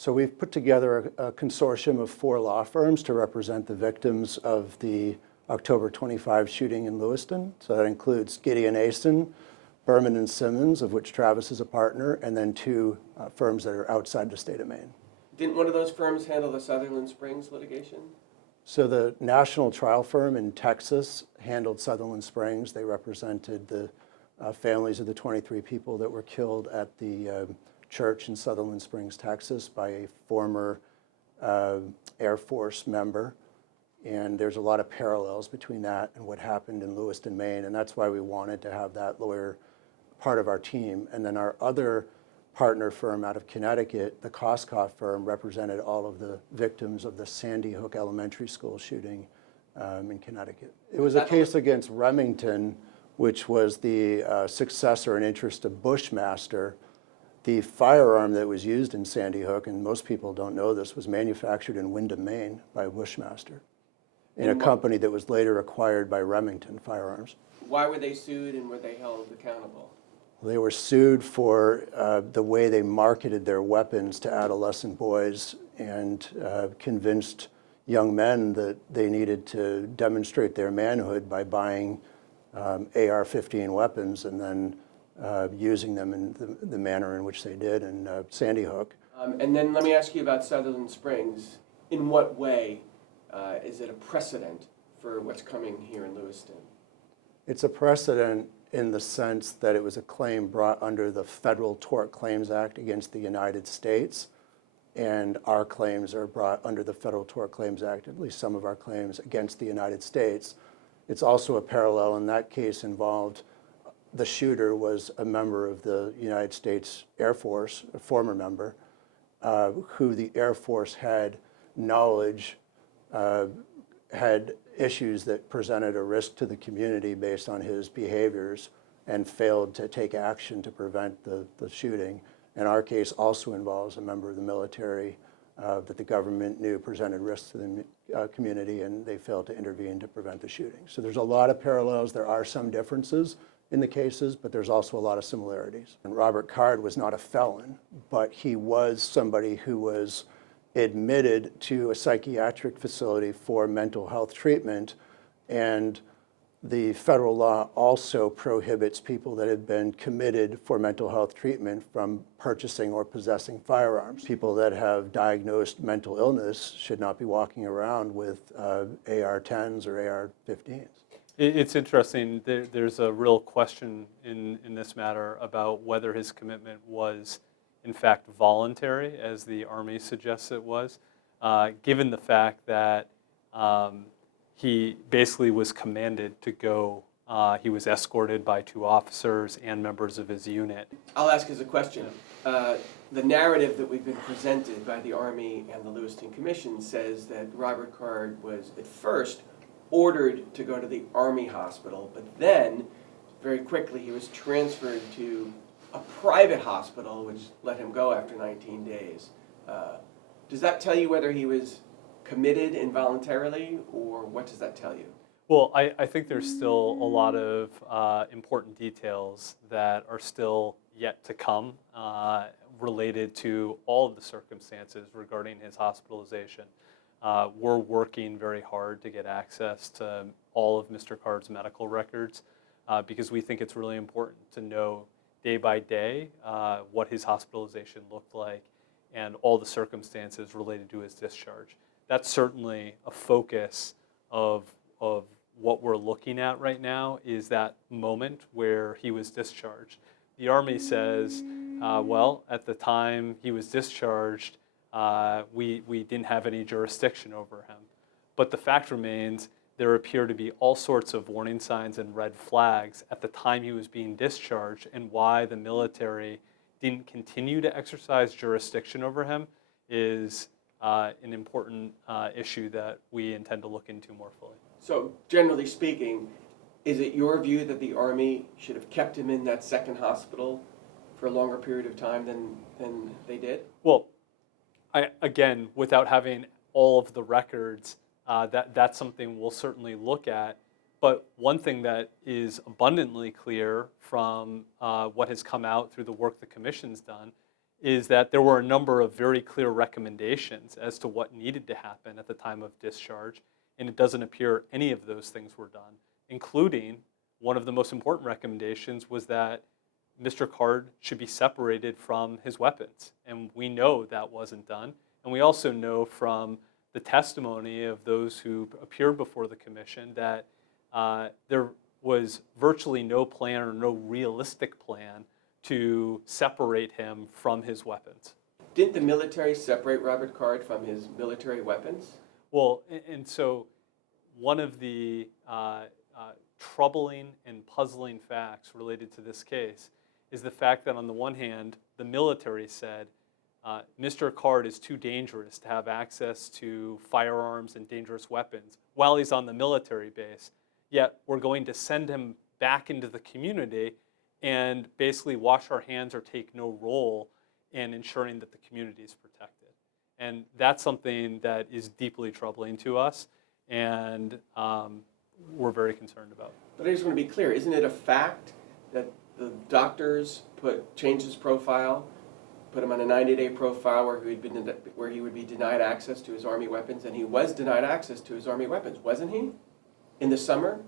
So we've put together a consortium of 4 law firms to represent the victims of the October 25 shooting in Lewiston. So that includes Gideon, Berman and Simmons, of which Travis is a partner, and then 2 firms that are outside the state of Maine. Didn't one of those firms handle the Sutherland Springs litigation? So the national trial firm in Texas handled Sutherland Springs. They represented the families of the 23 people that were killed at the church in Sutherland Springs, Texas, by a former Air Force member. And there's a lot of parallels between that and what happened in Lewiston, Maine, and that's why we wanted to have that lawyer part of our team. And then our other partner firm out of Connecticut, the Koskoff firm, represented all of the victims of the Sandy Hook Elementary School shooting in Connecticut. It was a case against Remington, which was the successor in interest of Bushmaster. The firearm that was used in Sandy Hook, and most people don't know this, was manufactured in Windham, Maine by Bushmaster in a company that was later acquired by Remington Firearms. Why were they sued and were they held accountable? They were sued for the way they marketed their weapons to adolescent boys and convinced young men that they needed to demonstrate their manhood by buying AR-15 weapons and then using them in the manner in which they did in Sandy Hook. And then let me ask you about Sutherland Springs. In what way is it a precedent for what's coming here in Lewiston? It's a precedent in the sense that it was a claim brought under the Federal Tort Claims Act against the United States, and our claims are brought under the Federal Tort Claims Act, at least some of our claims, against the United States. It's also a parallel. In that case involved, the shooter was a member of the United States Air Force, a former member, who the Air Force had knowledge had issues that presented a risk to the community based on his behaviors and failed to take action to prevent the shooting. And our case also involves a member of the military that the government knew presented risks to the community, and they failed to intervene to prevent the shooting. So there's a lot of parallels. There are some differences in the cases, but there's also a lot of similarities. And Robert Card was not a felon, but he was somebody who was admitted to a psychiatric facility for mental health treatment, and the federal law also prohibits people that have been committed for mental health treatment from purchasing or possessing firearms. People that have diagnosed mental illness should not be walking around with AR-10s or AR-15s. It's interesting. There's a real question in this matter about whether his commitment was in fact voluntary, as the Army suggests it was, given the fact that he basically was commanded to go. He was escorted by 2 officers and members of his unit. I'll ask as a question. The narrative that we've been presented by the Army and the Lewiston Commission says that Robert Card was at first ordered to go to the Army hospital, but then very quickly he was transferred to a private hospital, which let him go after 19 days. Does that tell you whether he was committed involuntarily, or what does that tell you? Well, I think there's still a lot of important details that are still yet to come related to all of the circumstances regarding his hospitalization. We're working very hard to get access to all of Mr. Card's medical records because we think it's really important to know day by day what his hospitalization looked like and all the circumstances related to his discharge. That's certainly a focus of what we're looking at right now, is that moment where he was discharged. The Army says, well, at the time he was discharged, we didn't have any jurisdiction over him. But the fact remains, there appear to be all sorts of warning signs and red flags at the time he was being discharged, and why the military didn't continue to exercise jurisdiction over him is an important issue that we intend to look into more fully. So, generally speaking, is it your view that the Army should have kept him in that second hospital for a longer period of time than they did? Well, again, without having all of the records, that's something we'll certainly look at. But one thing that is abundantly clear from what has come out through the work the Commission's done is that there were a number of very clear recommendations as to what needed to happen at the time of discharge, and it doesn't appear any of those things were done, including one of the most important recommendations was that Mr. Card should be separated from his weapons, and we know that wasn't done. And we also know from the testimony of those who appeared before the commission that there was virtually no plan or no realistic plan to separate him from his weapons. Didn't the military separate Robert Card from his military weapons? Well, and so one of the troubling and puzzling facts related to this case is the fact that on the one hand, the military said, Mr. Card is too dangerous to have access to firearms and dangerous weapons while he's on the military base, yet we're going to send him back into the community and basically wash our hands or take no role in ensuring that the community is protected. And that's something that is deeply troubling to us, and we're very concerned about. But I just want to be clear, isn't it a fact that the doctors changed his profile, put him on a 90-day profile where he would be denied access to his Army weapons, and he was denied access to his Army weapons, wasn't he? In the summer?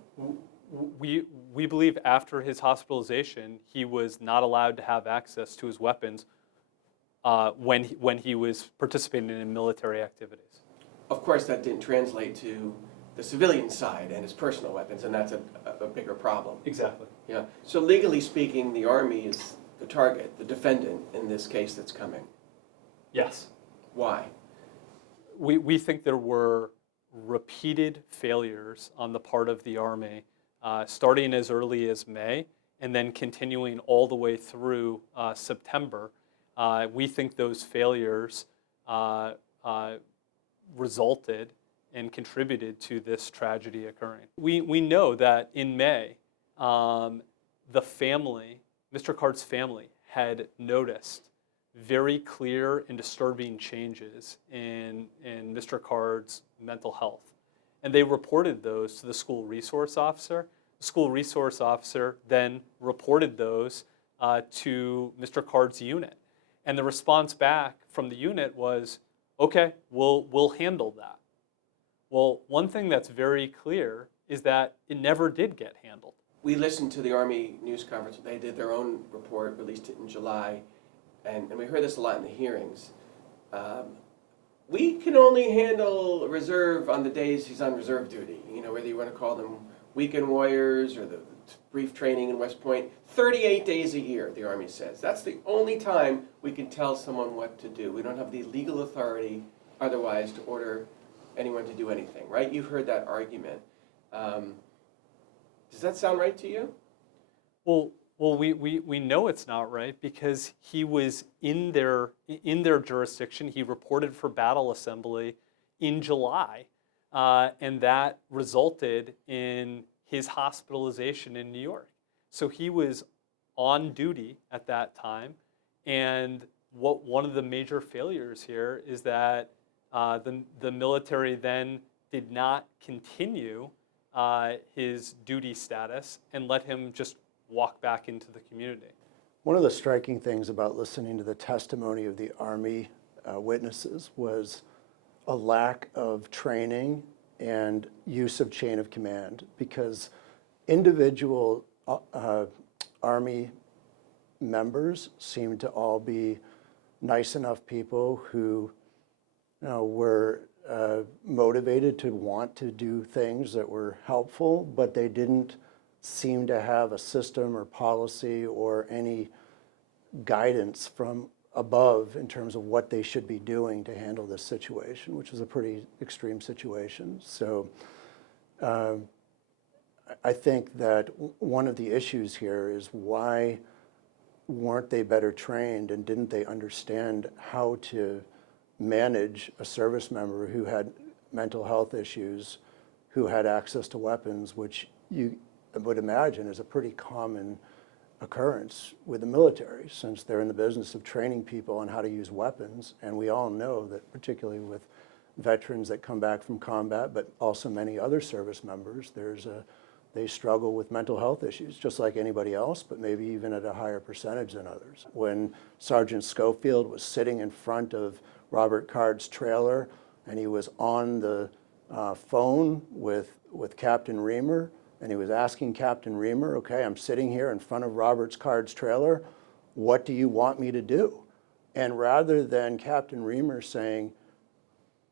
We believe after his hospitalization, he was not allowed to have access to his weapons when he was participating in military activities. Of course, that didn't translate to the civilian side and his personal weapons, and that's a bigger problem. Exactly. Yeah. So legally speaking, the Army is the target, the defendant in this case that's coming. Yes. Why? We think there were repeated failures on the part of the Army, starting as early as May and then continuing all the way through September. We think those failures resulted and contributed to this tragedy occurring. We know that in May, the family, Mr. Card's family, had noticed very clear and disturbing changes in Mr. Card's mental health. And they reported those to the school resource officer. The school resource officer then reported those to Mr. Card's unit. And the response back from the unit was, okay, we'll handle that. Well, one thing that's very clear is that it never did get handled. We listened to the Army news conference. They did their own report, released it in July, and we heard this a lot in the hearings. We can only handle reserve on the days he's on reserve duty, whether you want to call them weekend warriors or the brief training in West Point. 38 days a year, the Army says. That's the only time we can tell someone what to do. We don't have the legal authority otherwise to order anyone to do anything, right? You've heard that argument. Does that sound right to you? Well, we know it's not right because he was in their jurisdiction. He reported for battle assembly in July, and that resulted in his hospitalization in New York. So he was on duty at that time, and one of the major failures here is that the military then did not continue his duty status and let him just walk back into the community. One of the striking things about listening to the testimony of the Army witnesses was a lack of training and use of chain of command, because individual Army members seemed to all be nice enough people who were motivated to want to do things that were helpful, but they didn't seem to have a system or policy or any guidance from above in terms of what they should be doing to handle this situation, which was a pretty extreme situation. So I think that one of the issues here is why weren't they better trained, and didn't they understand how to manage a service member who had mental health issues, who had access to weapons, which you would imagine is a pretty common occurrence with the military, since they're in the business of training people on how to use weapons. And we all know that, particularly with veterans that come back from combat, but also many other service members, there's a they struggle with mental health issues, just like anybody else, but maybe even at a higher percentage than others. When Sergeant Schofield was sitting in front of Robert Card's trailer and he was on the phone with Captain Reamer, and he was asking Captain Reamer, okay, I'm sitting here in front of Robert Card's trailer, what do you want me to do? And rather than Captain Reamer saying,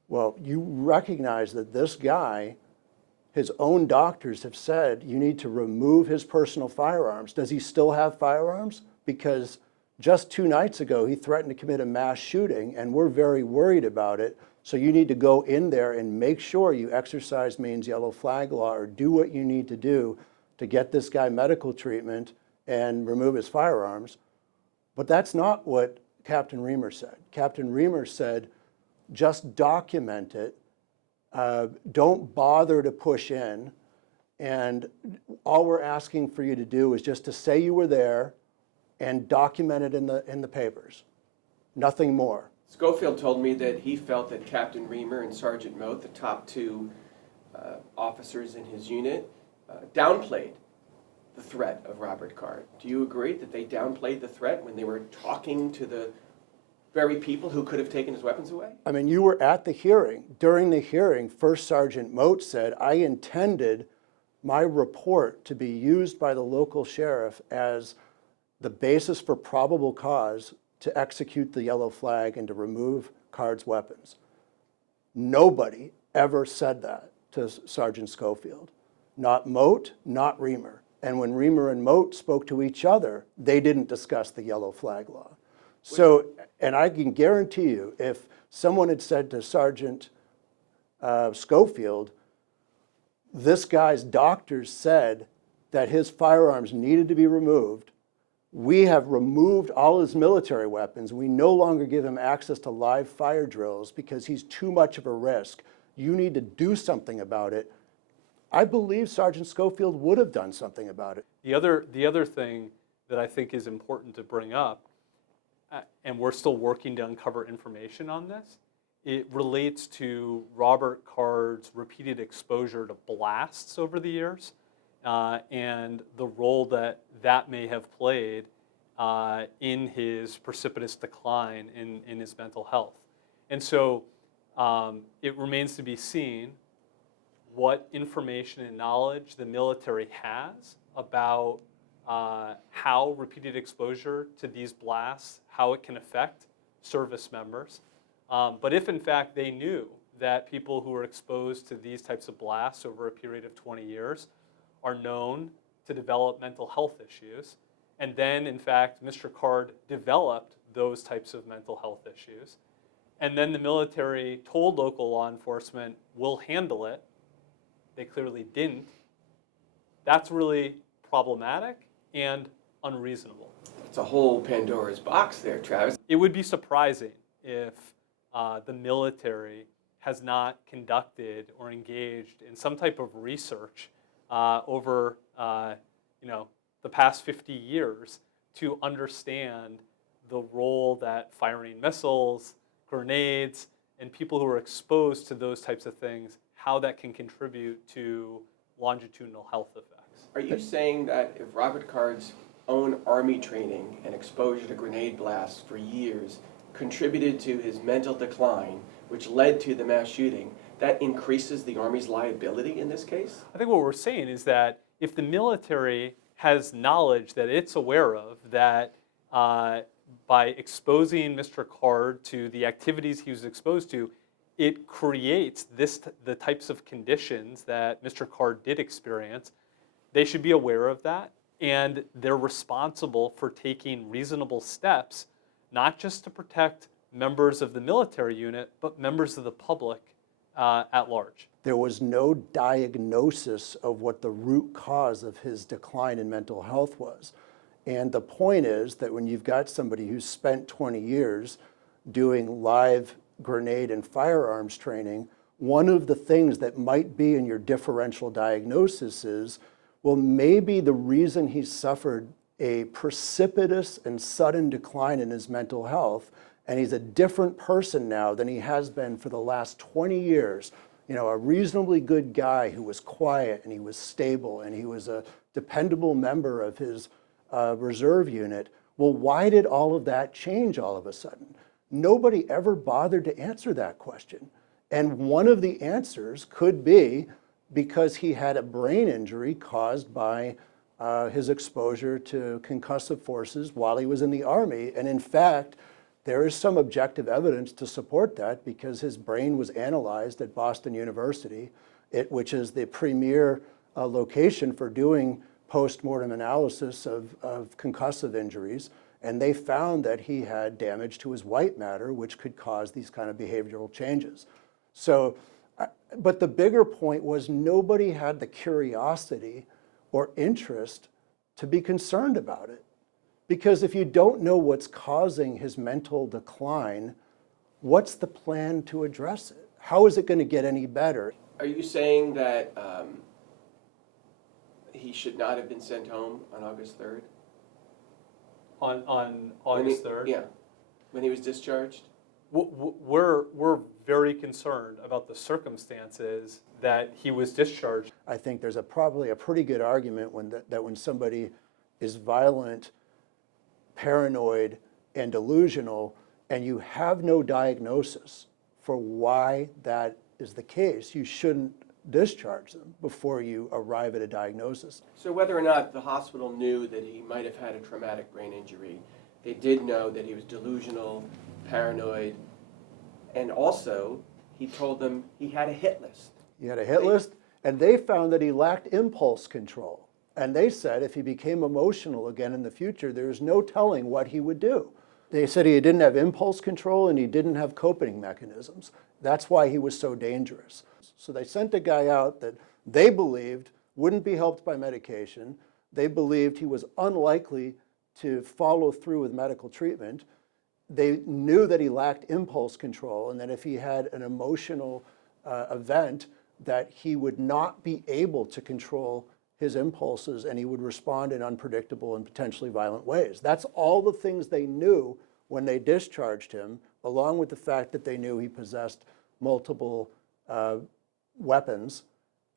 well, you recognize that this guy, his own doctors have said you need to remove his personal firearms. Does he still have firearms? Because just 2 nights ago, he threatened to commit a mass shooting, and we're very worried about it. So you need to go in there and make sure you exercise Maine's yellow flag law or do what you need to do to get this guy medical treatment and remove his firearms. But that's not what Captain Reamer said. Captain Reamer said, just document it. Don't bother to push in, and all we're asking for you to do is just to say you were there and document it in the papers. Nothing more. Schofield told me that he felt that Captain Reamer and Sergeant Moat, the top 2 officers in his unit, downplayed the threat of Robert Card. Do you agree that they downplayed the threat when they were talking to the very people who could have taken his weapons away? I mean, you were at the hearing. During the hearing, First Sergeant Moat said, I intended my report to be used by the local sheriff as the basis for probable cause to execute the yellow flag and to remove Card's weapons. Nobody ever said that to Sergeant Schofield. Not Moat, not Reamer. And when Reamer and Moat spoke to each other, they didn't discuss the yellow flag law. So, and I can guarantee you, if someone had said to Sergeant Schofield, this guy's doctors said that his firearms needed to be removed, we have removed all his military weapons, we no longer give him access to live fire drills because he's too much of a risk, you need to do something about it, I believe Sergeant Schofield would have done something about it. The other thing that I think is important to bring up, and we're still working to uncover information on this, it relates to Robert Card's repeated exposure to blasts over the years and the role that may have played in his precipitous decline in his mental health. And so it remains to be seen what information and knowledge the military has about how repeated exposure to these blasts, how it can affect service members. But if in fact they knew that people who are exposed to these types of blasts over a period of 20 years are known to develop mental health issues, and then in fact Mr. Card developed those types of mental health issues, and then the military told local law enforcement, we'll handle it, they clearly didn't, that's really problematic and unreasonable. It's a whole Pandora's box there, Travis. It would be surprising if the military has not conducted or engaged in some type of research over the past 50 years to understand the role that firing missiles, grenades, and people who are exposed to those types of things, how that can contribute to longitudinal health effects. Are you saying that if Robert Card's own Army training and exposure to grenade blasts for years contributed to his mental decline, which led to the mass shooting, that increases the Army's liability in this case? I think what we're saying is that if the military has knowledge that it's aware of, that by exposing Mr. Card to the activities he was exposed to, it creates the types of conditions that Mr. Card did experience, they should be aware of that, and they're responsible for taking reasonable steps, not just to protect members of the military unit, but members of the public at large. There was no diagnosis of what the root cause of his decline in mental health was. And the point is that when you've got somebody who's spent 20 years doing live grenade and firearms training, one of the things that might be in your differential diagnosis is, well, maybe the reason he suffered a precipitous and sudden decline in his mental health, and he's a different person now than he has been for the last 20 years. a reasonably good guy who was quiet and he was stable and he was a dependable member of his reserve unit. Well, why did all of that change all of a sudden? Nobody ever bothered to answer that question. And one of the answers could be because he had a brain injury caused by his exposure to concussive forces while he was in the Army. And in fact, there is some objective evidence to support that because his brain was analyzed at Boston University, which is the premier location for doing post-mortem analysis of concussive injuries. And they found that he had damage to his white matter, which could cause these kind of behavioral changes. So, but the bigger point was nobody had the curiosity or interest to be concerned about it. Because if you don't know what's causing his mental decline, what's the plan to address it? How is it going to get any better? Are you saying that he should not have been sent home on August 3rd? On August 3rd? Yeah, when he was discharged? We're very concerned about the circumstances that he was discharged. I think there's probably a pretty good argument that when somebody is violent, paranoid, and delusional, and you have no diagnosis for why that is the case, you shouldn't discharge them before you arrive at a diagnosis. So whether or not the hospital knew that he might have had a traumatic brain injury, they did know that he was delusional, paranoid, and also he told them he had a hit list. He had a hit list, and they found that he lacked impulse control. And they said if he became emotional again in the future, there's no telling what he would do. They said he didn't have impulse control and he didn't have coping mechanisms. That's why he was so dangerous. So they sent a guy out that they believed wouldn't be helped by medication. They believed he was unlikely to follow through with medical treatment. They knew that he lacked impulse control and that if he had an emotional event, that he would not be able to control his impulses and he would respond in unpredictable and potentially violent ways. That's all the things they knew when they discharged him, along with the fact that they knew he possessed multiple weapons.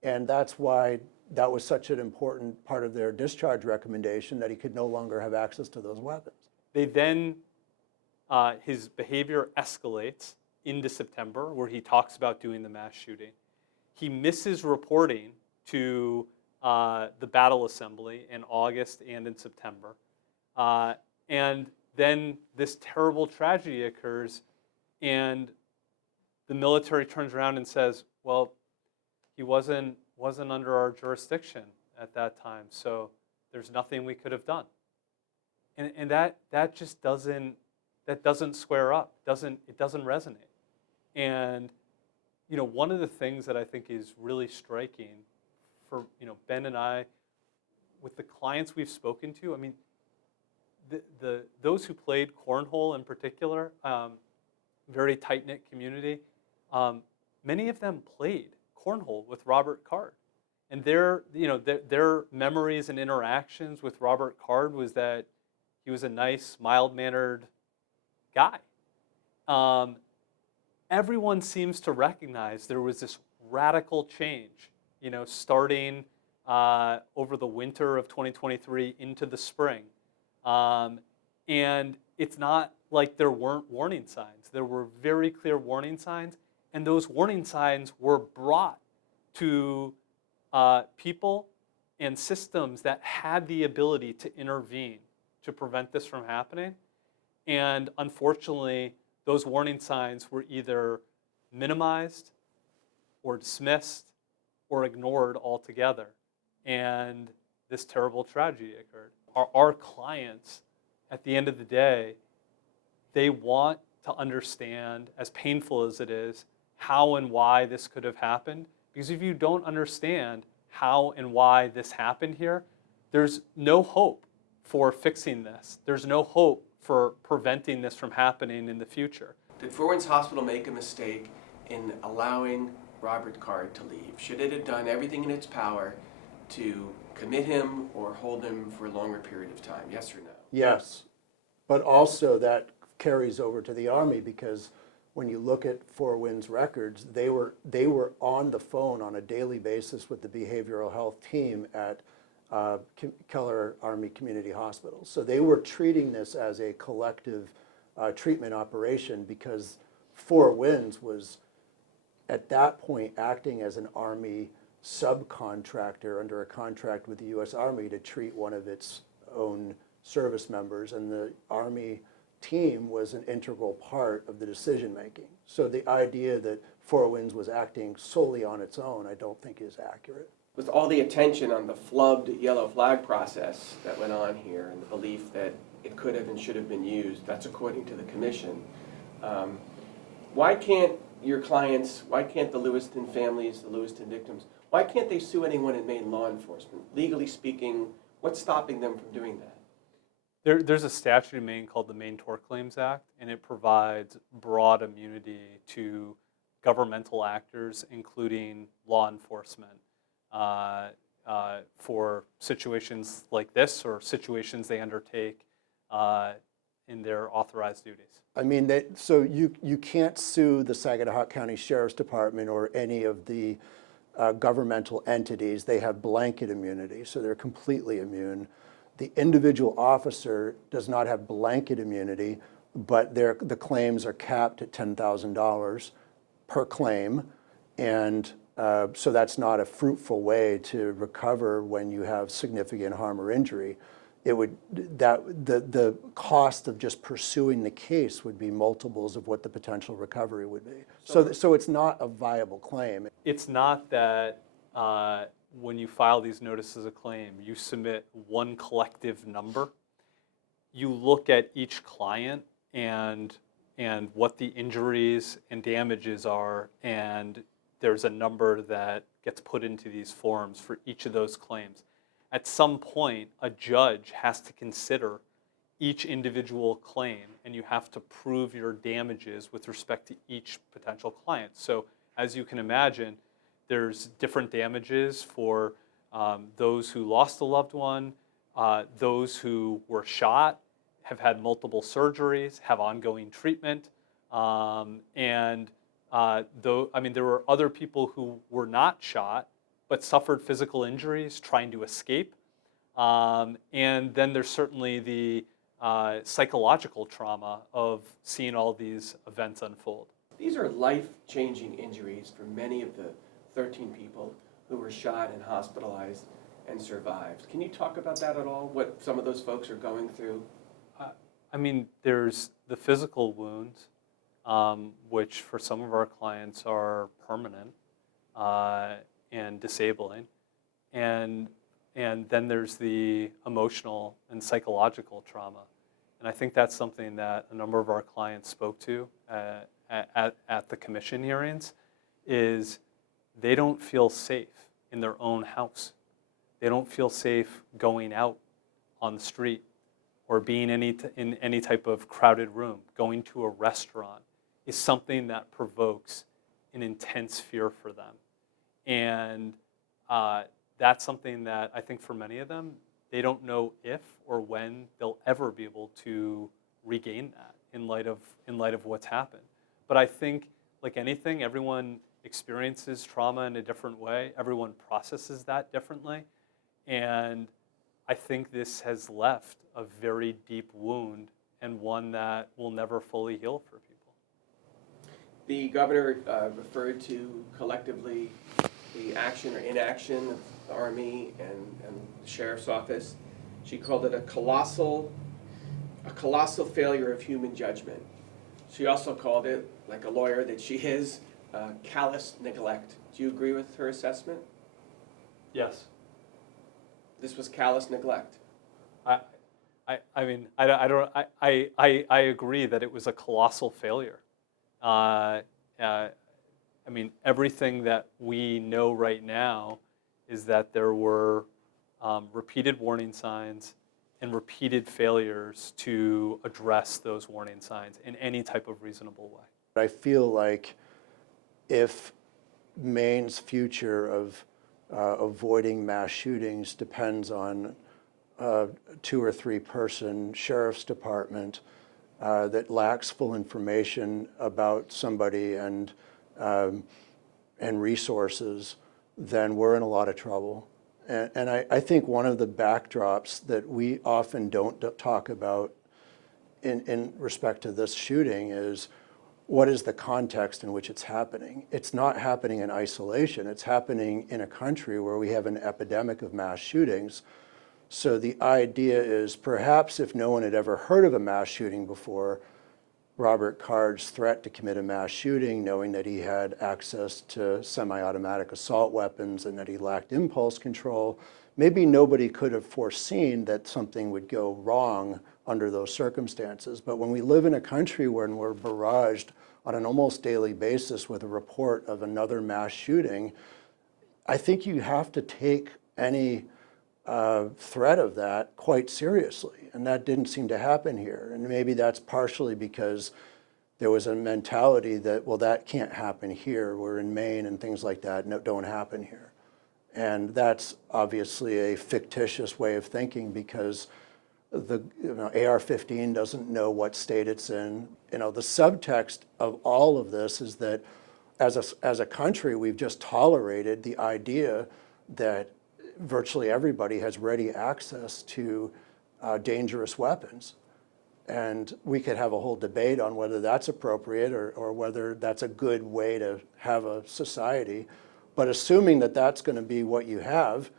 And that's why that was such an important part of their discharge recommendation, that he could no longer have access to those weapons. They then, his behavior escalates into September, where he talks about doing the mass shooting. He misses reporting to the battle assembly in August and in September. And then this terrible tragedy occurs, and the military turns around and says, well, he wasn't under our jurisdiction at that time, so there's nothing we could have done. And that just doesn't square up, it doesn't resonate. And one of the things that I think is really striking for Ben and I, with the clients we've spoken to, I mean, those who played cornhole in particular, very tight-knit community, many of them played cornhole with Robert Card. And their memories and interactions with Robert Card was that he was a nice, mild-mannered guy. Everyone seems to recognize there was this radical change, starting over the winter of 2023 into the spring. And it's not like there weren't warning signs. There were very clear warning signs, and those warning signs were brought to people and systems that had the ability to intervene to prevent this from happening. And unfortunately, those warning signs were either minimized or dismissed or ignored altogether. And this terrible tragedy occurred. Our clients, at the end of the day, they want to understand, as painful as it is, how and why this could have happened. Because if you don't understand how and why this happened here, there's no hope for fixing this. There's no hope for preventing this from happening in the future. Did Forward's Hospital make a mistake in allowing Robert Card to leave? Should it have done everything in its power to commit him or hold him for a longer period of time? Yes or no? Yes, but also that carries over to the Army because when you look at Four Winds records, they were on the phone on a daily basis with the behavioral health team at Keller Army Community Hospital. So they were treating this as a collective treatment operation, because Four Winds was at that point acting as an Army subcontractor under a contract with the U.S. Army to treat one of its own service members, and the Army team was an integral part of the decision making. So the idea that Four Winds was acting solely on its own, I don't think is accurate. With all the attention on the flubbed yellow flag process that went on here, and the belief that it could have and should have been used, that's according to the commission, why can't your clients, why can't the Lewiston families, the Lewiston victims, why can't they sue anyone in Maine law enforcement? Legally speaking, what's stopping them from doing that? There's a statute in Maine called the Maine Tort Claims Act, and it provides broad immunity to governmental actors, including law enforcement, for situations like this or situations they undertake in their authorized duties. I mean, so you can't sue the Saginaw County Sheriff's Department or any of the governmental entities. They have blanket immunity, so they're completely immune. The individual officer does not have blanket immunity, but the claims are capped at $10,000 per claim, and so that's not a fruitful way to recover when you have significant harm or injury. The cost of just pursuing the case would be multiples of what the potential recovery would be. So it's not a viable claim. It's not that when you file these notices of claim, you submit one collective number. You look at each client and what the injuries and damages are, and there's a number that gets put into these forms for each of those claims. At some point, a judge has to consider each individual claim, and you have to prove your damages with respect to each potential client. So as you can imagine, there's different damages for those who lost a loved one, those who were shot, have had multiple surgeries, have ongoing treatment, there were other people who were not shot but suffered physical injuries trying to escape. And then there's certainly the psychological trauma of seeing all these events unfold. These are life-changing injuries for many of the 13 people who were shot and hospitalized and survived. Can you talk about that at all, what some of those folks are going through? There's the physical wounds, which for some of our clients are permanent and disabling. And then there's the emotional and psychological trauma. And I think that's something that a number of our clients spoke to at the commission hearings, is they don't feel safe in their own house. They don't feel safe going out on the street or being in any type of crowded room. Going to a restaurant is something that provokes an intense fear for them. And that's something that I think for many of them, they don't know if or when they'll ever be able to regain that in light of what's happened. But I think, like anything, everyone experiences trauma in a different way. Everyone processes that differently. And I think this has left a very deep wound, and one that will never fully heal for people. The governor referred to collectively the action or inaction of the Army and the Sheriff's Office. She called it a colossal failure of human judgment. She also called it, like a lawyer that she is, callous neglect. Do you agree with her assessment? Yes. This was callous neglect. I agree that it was a colossal failure. Everything that we know right now is that there were repeated warning signs and repeated failures to address those warning signs in any type of reasonable way. I feel like if Maine's future of avoiding mass shootings depends on a 2 or 3 person sheriff's department that lacks full information about somebody and resources, then we're in a lot of trouble. And I think one of the backdrops that we often don't talk about in respect to this shooting is, what is the context in which it's happening? It's not happening in isolation. It's happening in a country where we have an epidemic of mass shootings. So the idea is, perhaps if no one had ever heard of a mass shooting before, Robert Card's threat to commit a mass shooting, knowing that he had access to semi-automatic assault weapons and that he lacked impulse control, maybe nobody could have foreseen that something would go wrong under those circumstances. But when we live in a country where we're barraged on an almost daily basis with a report of another mass shooting, I think you have to take any threat of that quite seriously. And that didn't seem to happen here. And maybe that's partially because there was a mentality that, well, that can't happen here. We're in Maine and things like that don't happen here. And that's obviously a fictitious way of thinking, because the AR-15 doesn't know what state it's in. The subtext of all of this is that as a country, we've just tolerated the idea that virtually everybody has ready access to dangerous weapons. And we could have a whole debate on whether that's appropriate or whether that's a good way to have a society. But assuming that that's going to be what you have,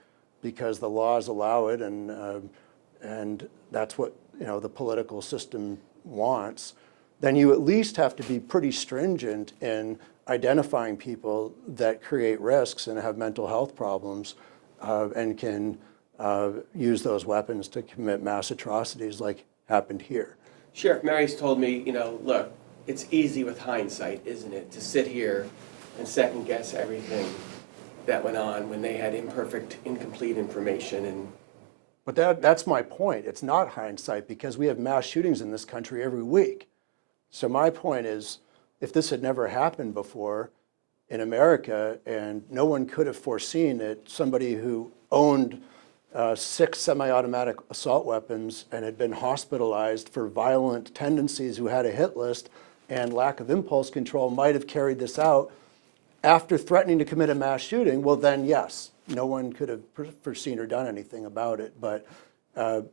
because the laws allow it and that's what the political system wants, then you at least have to be pretty stringent in identifying people that create risks and have mental health problems and can use those weapons to commit mass atrocities like happened here. Sheriff Mary's told me, look, it's easy with hindsight, isn't it, to sit here and second guess everything that went on when they had imperfect, incomplete information. But that's my point. It's not hindsight, because we have mass shootings in this country every week. So my point is, if this had never happened before in America and no one could have foreseen it, somebody who owned 6 semi-automatic assault weapons and had been hospitalized for violent tendencies, who had a hit list and lack of impulse control, might have carried this out after threatening to commit a mass shooting, well then yes, no one could have foreseen or done anything about it. But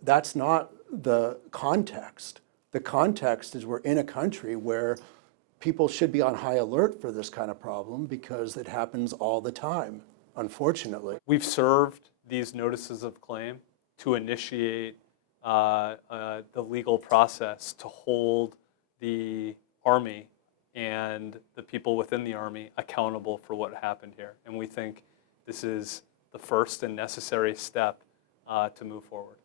that's not the context. The context is we're in a country where people should be on high alert for this kind of problem, because it happens all the time, unfortunately. We've served these notices of claim to initiate the legal process to hold the Army and the people within the Army accountable for what happened here. And we think this is the first and necessary step to move forward.